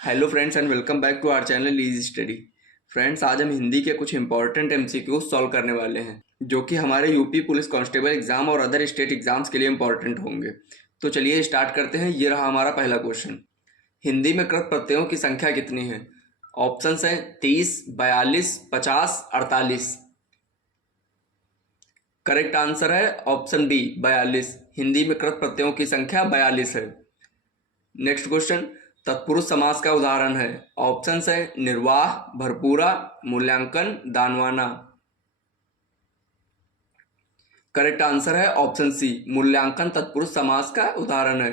Hello friends and welcome back to our channel easy study. Friends, आज हम हिंदी के कुछ इंपॉर्टेंट एमसीक्यूज सॉल्व करने वाले हैं जो कि हमारे यूपी पुलिस कांस्टेबल एग्जाम और अदर स्टेट एग्जाम्स के लिए इंपॉर्टेंट होंगे। तो चलिए स्टार्ट करते हैं। ये रहा हमारा पहला क्वेश्चन। हिंदी में कृत प्रत्ययों की संख्या कितनी है? ऑप्शंस हैं 30, 42, 50, 48। करेक्ट आंसर है ऑप्शन बी 42। हिंदी में कृत प्रत्ययों की संख्या 42 है। नेक्स्ट क्वेश्चन, तत्पुरुष समास का उदाहरण है। ऑप्शंस है निर्वाह, भरपूरा, मूल्यांकन, दानवाना। करेक्ट आंसर है ऑप्शन सी, मूल्यांकन तत्पुरुष समास का उदाहरण है।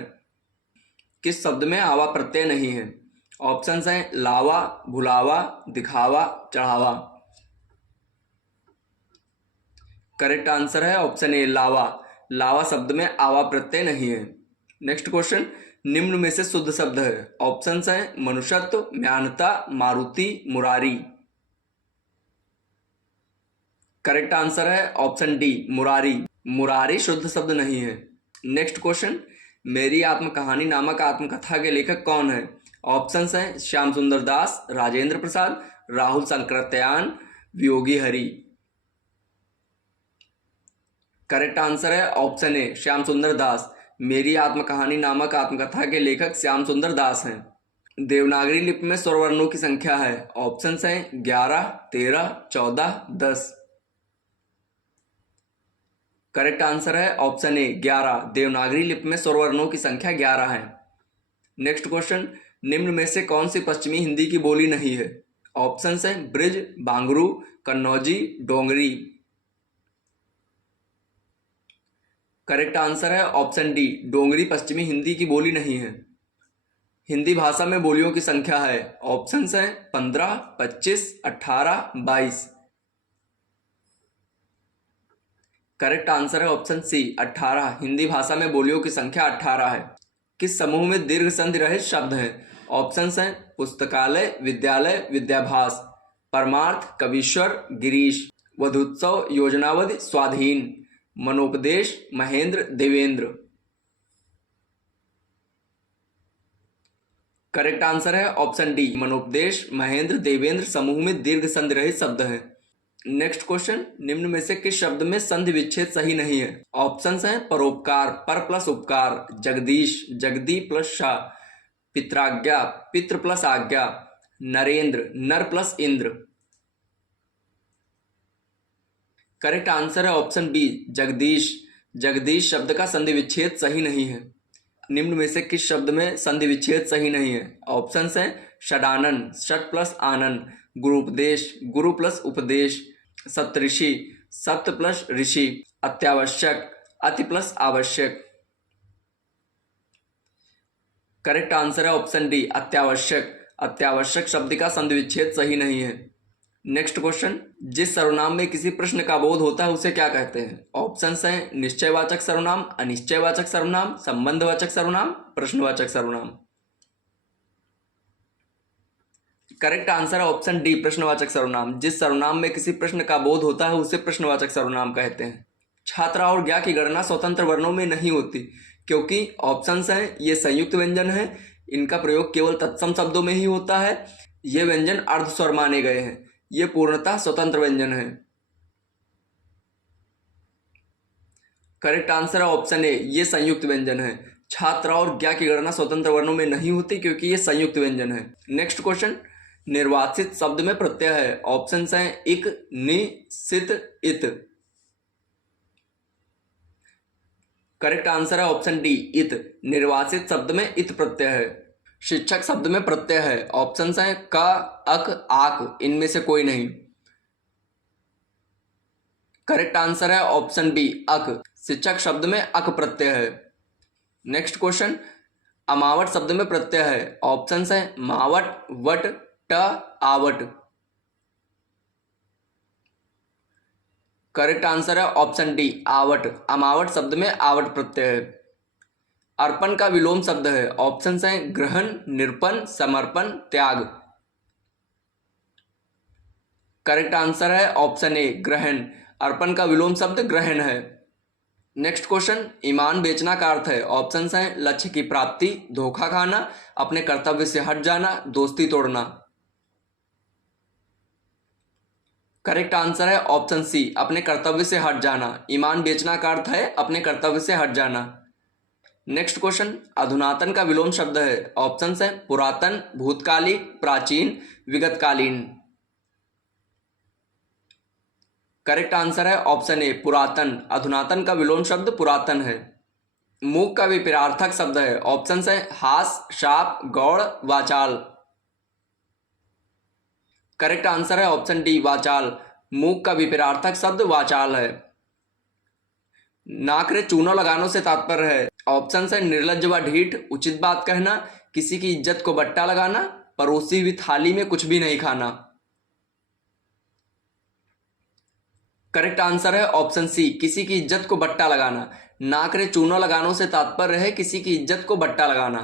किस शब्द में आवा प्रत्यय नहीं है? ऑप्शंस हैं लावा, भुलावा, दिखावा, चढ़ावा। करेक्ट आंसर है ऑप्शन ए लावा। लावा शब्द में आवा प्रत्यय नहीं है। नेक्स्ट क्वेश्चन, निम्न में से शुद्ध शब्द है। ऑप्शंस हैं मनुष्यत्व, म्यानता, मारुति, मुरारी। करेक्ट आंसर है ऑप्शन डी मुरारी। मुरारी शुद्ध शब्द नहीं है। नेक्स्ट क्वेश्चन, मेरी आत्मकहानी नामक आत्मकथा के लेखक कौन है? ऑप्शंस हैं श्याम सुंदर दास, राजेंद्र प्रसाद, राहुल संकृत्यायन, वियोगी हरि। करेक्ट आंसर है ऑप्शन ए श्याम सुंदर दास। मेरी आत्मकहानी नामक आत्मकथा के लेखक श्याम सुंदर दास हैं। देवनागरी लिपि में स्वरवर्णों की संख्या है। ऑप्शंस हैं 11, 13, 14, 10। करेक्ट आंसर है ऑप्शन ए 11। देवनागरी लिपि में स्वरवर्णों की संख्या 11 है। नेक्स्ट क्वेश्चन, निम्न में से कौन सी पश्चिमी हिंदी की बोली नहीं है? ऑप्शंस हैं ब्रिज, बांगरू, कन्नौजी, डोंगरी। करेक्ट आंसर है ऑप्शन डी डोंगरी पश्चिमी हिंदी की बोली नहीं है। हिंदी भाषा में बोलियों की संख्या है। ऑप्शंस हैं 15, 25, 18, 22। करेक्ट आंसर है ऑप्शन सी 18। हिंदी भाषा में बोलियों की संख्या 18 है। किस समूह में दीर्घ संधि रहित शब्द हैं? ऑप्शंस हैं पुस्तकालय, विद्यालय, विद्याभास, परमार्थ, कवीश्वर, गिरीश, वधुत्सव, योजनावधि, स्वाधीन, मनोपदेश, महेंद्र, देवेंद्र। करेक्ट आंसर है ऑप्शन डी मनोपदेश, महेंद्र, देवेंद्र समूह में दीर्घ संधि रहित शब्द है। नेक्स्ट क्वेश्चन, निम्न में से किस शब्द में संधि विच्छेद सही नहीं है? ऑप्शंस हैं परोपकार, पर प्लस उपकार, जगदीश, जगदी प्लस शाह, पित्राज्ञा, पितृ प्लस आज्ञा, नरेंद्र, नर प्लस इंद्र। करेक्ट आंसर है ऑप्शन बी जगदीश। जगदीश शब्द का संधि विच्छेद सही नहीं है। निम्न में से किस शब्द में संधि विच्छेद सही नहीं है? ऑप्शंस हैं षडानन, षट प्लस आनन, गुरुपदेश, गुरु प्लस उपदेश, सप्तऋषि, सप्त प्लस ऋषि, अत्यावश्यक, अति प्लस आवश्यक। करेक्ट आंसर है ऑप्शन डी अत्यावश्यक। अत्यावश्यक शब्द का संधि विच्छेद सही नहीं है। नेक्स्ट क्वेश्चन, जिस सर्वनाम में किसी प्रश्न का बोध होता है उसे क्या कहते हैं? ऑप्शंस हैं निश्चयवाचक सर्वनाम, अनिश्चयवाचक सर्वनाम, संबंधवाचक सर्वनाम, प्रश्नवाचक सर्वनाम। करेक्ट आंसर है ऑप्शन डी प्रश्नवाचक सर्वनाम। जिस सर्वनाम में किसी प्रश्न का बोध होता है उसे प्रश्नवाचक सर्वनाम कहते हैं। छात्रा और ज्ञा की गणना स्वतंत्र वर्णों में नहीं होती क्योंकि ऑप्शंस हैं ये संयुक्त व्यंजन है, इनका प्रयोग केवल तत्सम शब्दों में ही होता है, ये व्यंजन अर्ध स्वर माने गए हैं, ये पूर्णतः स्वतंत्र व्यंजन है। करेक्ट आंसर है ऑप्शन ए ये संयुक्त व्यंजन है। छात्र और ज्ञा की गणना स्वतंत्र वर्णों में नहीं होती क्योंकि ये संयुक्त व्यंजन है। नेक्स्ट क्वेश्चन, निर्वाचित शब्द में प्रत्यय है। ऑप्शंस हैं इक, नि, सित, इत। करेक्ट आंसर है ऑप्शन डी इत। निर्वाचित शब्द में इत प्रत्यय है। शिक्षक शब्द में प्रत्यय है। ऑप्शंस हैं क, अक, आक, इनमें से कोई नहीं। करेक्ट आंसर है ऑप्शन बी अक। शिक्षक शब्द में अक प्रत्यय है। नेक्स्ट क्वेश्चन, अमावट शब्द में प्रत्यय है। ऑप्शंस हैं मावट, वट, ट, आवट। करेक्ट आंसर है ऑप्शन डी आवट। अमावट शब्द में आवट प्रत्यय है। अर्पण का विलोम शब्द है। ऑप्शंस हैं ग्रहण, निरपण, समर्पण, त्याग। करेक्ट आंसर है ऑप्शन ए ग्रहण। अर्पण का विलोम शब्द ग्रहण है। नेक्स्ट क्वेश्चन, ईमान बेचना का अर्थ है। ऑप्शंस हैं लक्ष्य की प्राप्ति, धोखा खाना, अपने कर्तव्य से हट जाना, दोस्ती तोड़ना। करेक्ट आंसर है ऑप्शन सी, अपने कर्तव्य से हट जाना। ईमान बेचना का अर्थ है अपने कर्तव्य से हट जाना। नेक्स्ट क्वेश्चन, अधुनातन का विलोम शब्द है। ऑप्शंस है पुरातन, भूतकालिक, प्राचीन, विगतकालीन। करेक्ट आंसर है ऑप्शन ए, पुरातन। अधुनातन का विलोम शब्द पुरातन है। मूक का विपरीतार्थक शब्द है। ऑप्शंस है हास, शाप, गौड़, वाचाल। करेक्ट आंसर है ऑप्शन डी, वाचाल। मूक का विपरीतार्थक शब्द वाचाल है। नाकरे चूनो लगानों से तात्पर्य है। ऑप्शंस है निर्लज्ज व ढीठ, उचित बात कहना, किसी की इज्जत को बट्टा लगाना, परोसी हुई थाली में कुछ भी नहीं खाना। करेक्ट आंसर है ऑप्शन सी, किसी की इज्जत को बट्टा लगाना। नाकरे चूनो लगानों से तात्पर्य है किसी की इज्जत को बट्टा लगाना।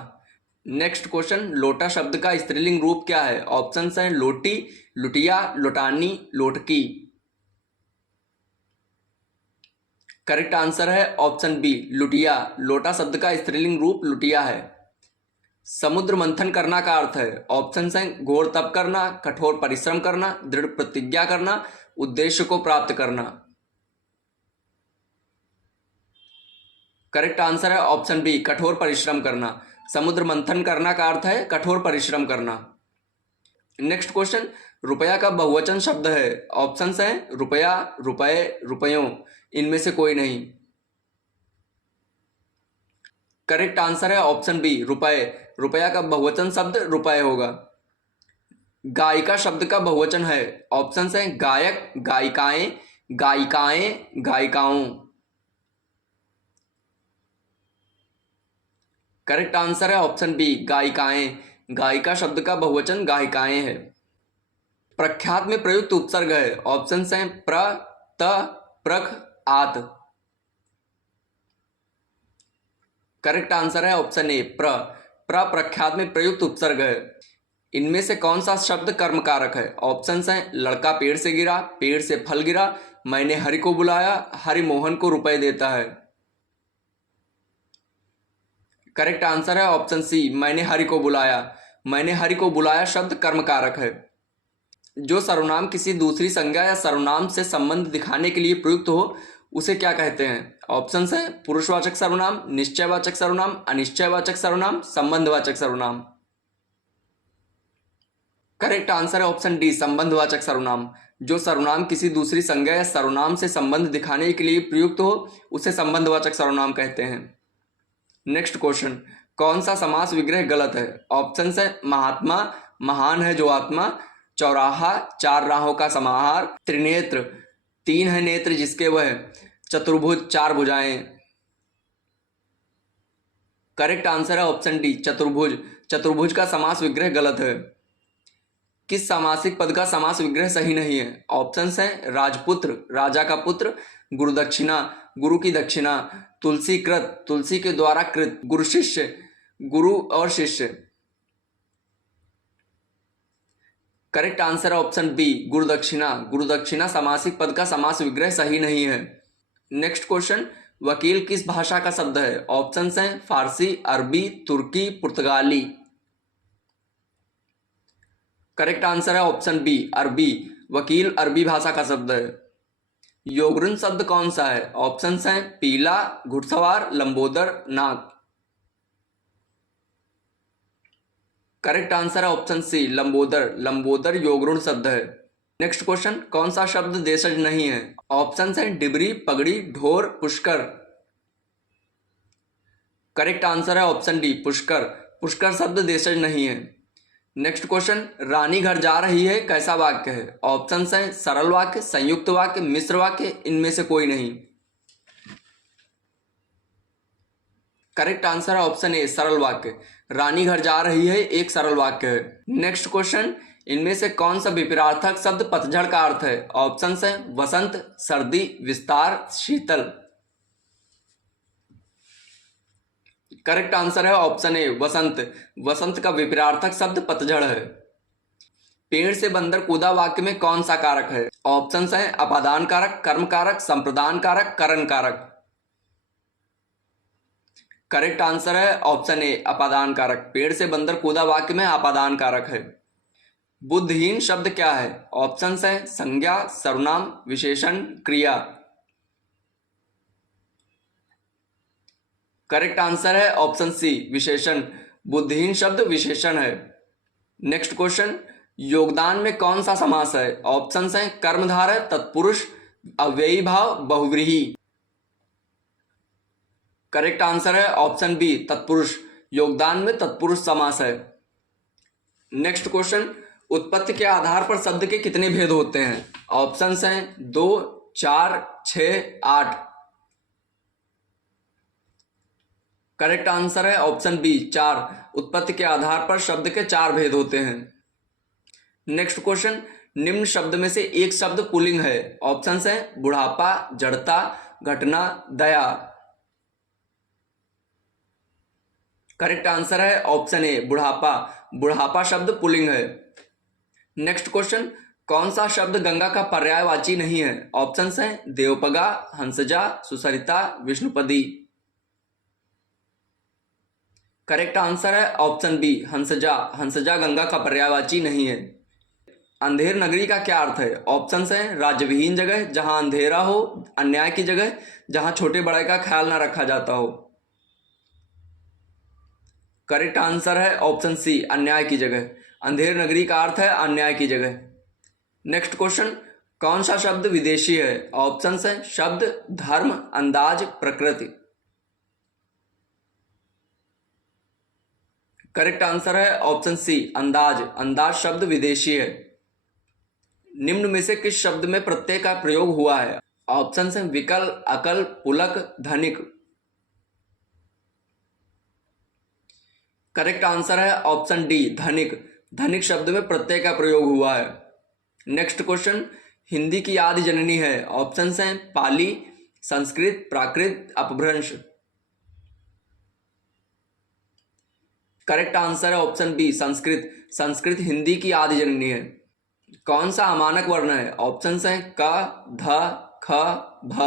नेक्स्ट क्वेश्चन, लोटा शब्द का स्त्रीलिंग रूप क्या है। ऑप्शंस हैं लोटी, लुटिया, लोटानी, लोटकी। करेक्ट आंसर है ऑप्शन बी, लुटिया। लोटा शब्द का स्त्रीलिंग रूप लुटिया है। समुद्र मंथन करना का अर्थ है। ऑप्शंस हैं घोर तप करना, कठोर परिश्रम करना, दृढ़ प्रतिज्ञा करना, उद्देश्य को प्राप्त करना। करेक्ट आंसर है ऑप्शन बी, कठोर परिश्रम करना। समुद्र मंथन करना का अर्थ है कठोर परिश्रम करना। नेक्स्ट क्वेश्चन, रुपया का बहुवचन शब्द है। ऑप्शंस हैं रुपया, रुपए, रुपयों, इनमें से कोई नहीं। करेक्ट आंसर है ऑप्शन बी, रुपए। रुपया का बहुवचन शब्द रुपए होगा। गायिका शब्द का बहुवचन है। ऑप्शंस हैं गायक, गायिकाएं, गायिकाएं, गायिकाओं। करेक्ट आंसर है ऑप्शन बी, गायिकाएं। गायिका शब्द का बहुवचन गायिकाएं है। प्रख्यात में प्रयुक्त उपसर्ग है। ऑप्शंस हैं प्र, त, प्रख, आत। करेक्ट आंसर है ऑप्शन ए, प्र। प्रख्यात में प्रयुक्त उपसर्ग है। इनमें से कौन सा शब्द कर्मकारक है। ऑप्शंस हैं लड़का पेड़ से गिरा, पेड़ से फल गिरा, मैंने हरि को बुलाया, हरि मोहन को रुपए देता है। करेक्ट आंसर है ऑप्शन सी, मैंने हरि को बुलाया। मैंने हरि को बुलाया शब्द कर्मकारक है। जो सर्वनाम किसी दूसरी संज्ञा या सर्वनाम से संबंध दिखाने के लिए प्रयुक्त हो उसे क्या कहते हैं। ऑप्शंस है पुरुषवाचक सर्वनाम, निश्चयवाचक सर्वनाम, अनिश्चयवाचक सर्वनाम, संबंधवाचक सर्वनाम। करेक्ट आंसर है ऑप्शन डी, संबंधवाचक सर्वनाम। जो सर्वनाम किसी दूसरी संज्ञा या सर्वनाम से संबंध दिखाने के लिए प्रयुक्त हो उसे संबंधवाचक सर्वनाम कहते हैं। नेक्स्ट क्वेश्चन, कौन सा समास विग्रह गलत है। ऑप्शंस है महात्मा, महान है जो आत्मा, चौराहा, चार राहों का समाहार, त्रिनेत्र, तीन है नेत्र जिसके वह, चतुर्भुज, चार भुजाएं। करेक्ट आंसर है ऑप्शन डी, चतुर्भुज। चतुर्भुज का समास विग्रह गलत है। किस सामासिक पद का समास विग्रह सही नहीं है। ऑप्शंस हैं राजपुत्र, राजा का पुत्र, गुरुदक्षिणा, गुरु की दक्षिणा, तुलसी कृत, तुलसी के द्वारा कृत, गुरु शिष्य, गुरु और शिष्य। करेक्ट आंसर है ऑप्शन बी, गुरुदक्षिणा। गुरुदक्षिणा सामासिक पद का समास विग्रह सही नहीं है। नेक्स्ट क्वेश्चन, वकील किस भाषा का शब्द है। ऑप्शंस हैं फारसी, अरबी, तुर्की, पुर्तगाली। करेक्ट आंसर है ऑप्शन बी, अरबी। वकील अरबी भाषा का शब्द है। योगृन शब्द कौन सा है। ऑप्शंस हैं पीला, घुड़सवार, लंबोदर, नाग। करेक्ट आंसर है ऑप्शन सी, लंबोदर। लंबोदर योगृण शब्द है। नेक्स्ट क्वेश्चन, कौन सा शब्द देशज नहीं है। ऑप्शंस हैं डिबरी, पगड़ी, ढोर, पुष्कर। करेक्ट आंसर है ऑप्शन डी, पुष्कर। पुष्कर शब्द देशज नहीं है। नेक्स्ट क्वेश्चन, रानी घर जा रही है कैसा वाक्य है। ऑप्शंस हैं सरल वाक्य, संयुक्त वाक्य, मिश्र वाक्य, इनमें से कोई नहीं। करेक्ट आंसर है ऑप्शन ए, सरल वाक्य। रानी घर जा रही है एक सरल वाक्य है। नेक्स्ट क्वेश्चन, इनमें से कौन सा विपरीतार्थक शब्द पतझड़ का अर्थ है। ऑप्शंस हैं वसंत, सर्दी, विस्तार, शीतल। करेक्ट आंसर है ऑप्शन ए, वसंत। वसंत का विपरीतार्थक शब्द पतझड़ है। पेड़ से बंदर कूदा वाक्य में कौन सा कारक है। ऑप्शंस हैं अपादान कारक, कर्म कारक, संप्रदान कारक, करण कारक। करेक्ट आंसर है ऑप्शन ए अपादान कारक। पेड़ से बंदर कूदा वाक्य में अपादान कारक है। बुद्धिहीन शब्द क्या है? ऑप्शन है संज्ञा, सर्वनाम, विशेषण, क्रिया। करेक्ट आंसर है ऑप्शन सी विशेषण। बुद्धिहीन शब्द विशेषण है। नेक्स्ट क्वेश्चन, योगदान में कौन सा समास है? ऑप्शन है कर्मधारय, तत्पुरुष, अव्ययी भाव, बहुव्रीहि। करेक्ट आंसर है ऑप्शन बी तत्पुरुष। योगदान में तत्पुरुष समास है। नेक्स्ट क्वेश्चन, उत्पत्ति के आधार पर शब्द के कितने भेद होते हैं? ऑप्शंस हैं 2, 4, 6, 8। करेक्ट आंसर है ऑप्शन बी 4। उत्पत्ति के आधार पर शब्द के 4 भेद होते हैं। नेक्स्ट क्वेश्चन, निम्न शब्द में से एक शब्द पुल्लिंग है। ऑप्शंस हैं बुढ़ापा, जड़ता, घटना, दया। करेक्ट आंसर है ऑप्शन ए बुढ़ापा। बुढ़ापा शब्द पुल्लिंग है। नेक्स्ट क्वेश्चन, कौन सा शब्द गंगा का पर्यायवाची नहीं है? ऑप्शंस हैं देवपगा, हंसजा, सुसरिता, विष्णुपदी। करेक्ट आंसर है ऑप्शन बी हंसजा। हंसजा गंगा का पर्यायवाची नहीं है। अंधेर नगरी का क्या अर्थ है? ऑप्शंस हैं राज्यविहीन जगह जहां अंधेरा हो, अन्याय की जगह जहां छोटे बड़े का ख्याल ना रखा जाता हो। करेक्ट आंसर है ऑप्शन सी अन्याय की जगह। अंधेर नगरी का अर्थ है अन्याय की जगह। नेक्स्ट क्वेश्चन, कौन सा शब्द विदेशी है? ऑप्शंस हैं शब्द, धर्म, अंदाज, प्रकृति। करेक्ट आंसर है ऑप्शन सी अंदाज। अंदाज शब्द विदेशी है। निम्न में से किस शब्द में प्रत्यय का प्रयोग हुआ है? ऑप्शंस हैं विकल, अकल, पुलक, धनिक। करेक्ट आंसर है ऑप्शन डी धनिक। धनिक शब्द में प्रत्यय का प्रयोग हुआ है। नेक्स्ट क्वेश्चन, हिंदी की आदि जननी है। ऑप्शंस हैं पाली, संस्कृत, प्राकृत, अपभ्रंश। करेक्ट आंसर है ऑप्शन बी संस्कृत। संस्कृत हिंदी की आदि जननी है। कौन सा अमानक वर्ण है? ऑप्शंस हैं क, ध, ख, भ।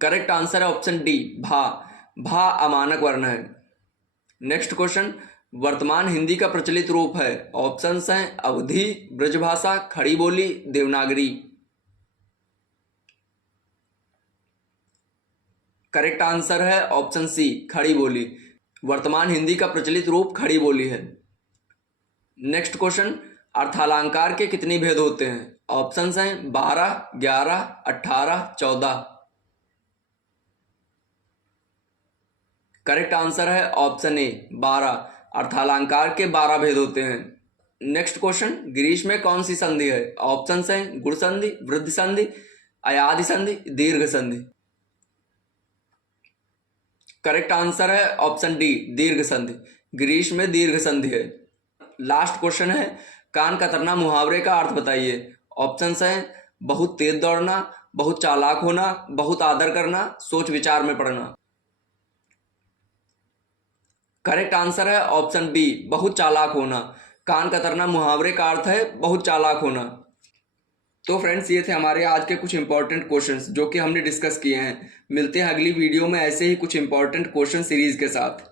करेक्ट आंसर है ऑप्शन डी भा। भा अमानक वर्ण है। नेक्स्ट क्वेश्चन, वर्तमान हिंदी का प्रचलित रूप है। ऑप्शंस हैं अवधी, ब्रजभाषा, खड़ी बोली, देवनागरी। करेक्ट आंसर है ऑप्शन सी खड़ी बोली। वर्तमान हिंदी का प्रचलित रूप खड़ी बोली है। नेक्स्ट क्वेश्चन, अर्थालंकार के कितने भेद होते हैं? ऑप्शंस हैं 12, 11, 18, 14। करेक्ट आंसर है ऑप्शन ए 12। अर्थालंकार के 12 भेद होते हैं। नेक्स्ट क्वेश्चन, ग्रीस में कौन सी संधि है? ऑप्शंस हैं गुण संधि, वृद्धि संधि, अयाधि संधि, दीर्घ संधि। करेक्ट आंसर है ऑप्शन डी दीर्घ संधि। ग्रीस में दीर्घ संधि है। लास्ट क्वेश्चन है, कान कतरना मुहावरे का अर्थ बताइए। ऑप्शंस हैं बहुत तेज दौड़ना, बहुत चालाक होना, बहुत आदर करना, सोच विचार में पड़ना। करेक्ट आंसर है ऑप्शन बी बहुत चालाक होना। कान कतरना मुहावरे का अर्थ है बहुत चालाक होना। तो फ्रेंड्स, ये थे हमारे आज के कुछ इंपॉर्टेंट क्वेश्चंस जो कि हमने डिस्कस किए हैं। मिलते हैं अगली वीडियो में ऐसे ही कुछ इंपॉर्टेंट क्वेश्चन सीरीज के साथ।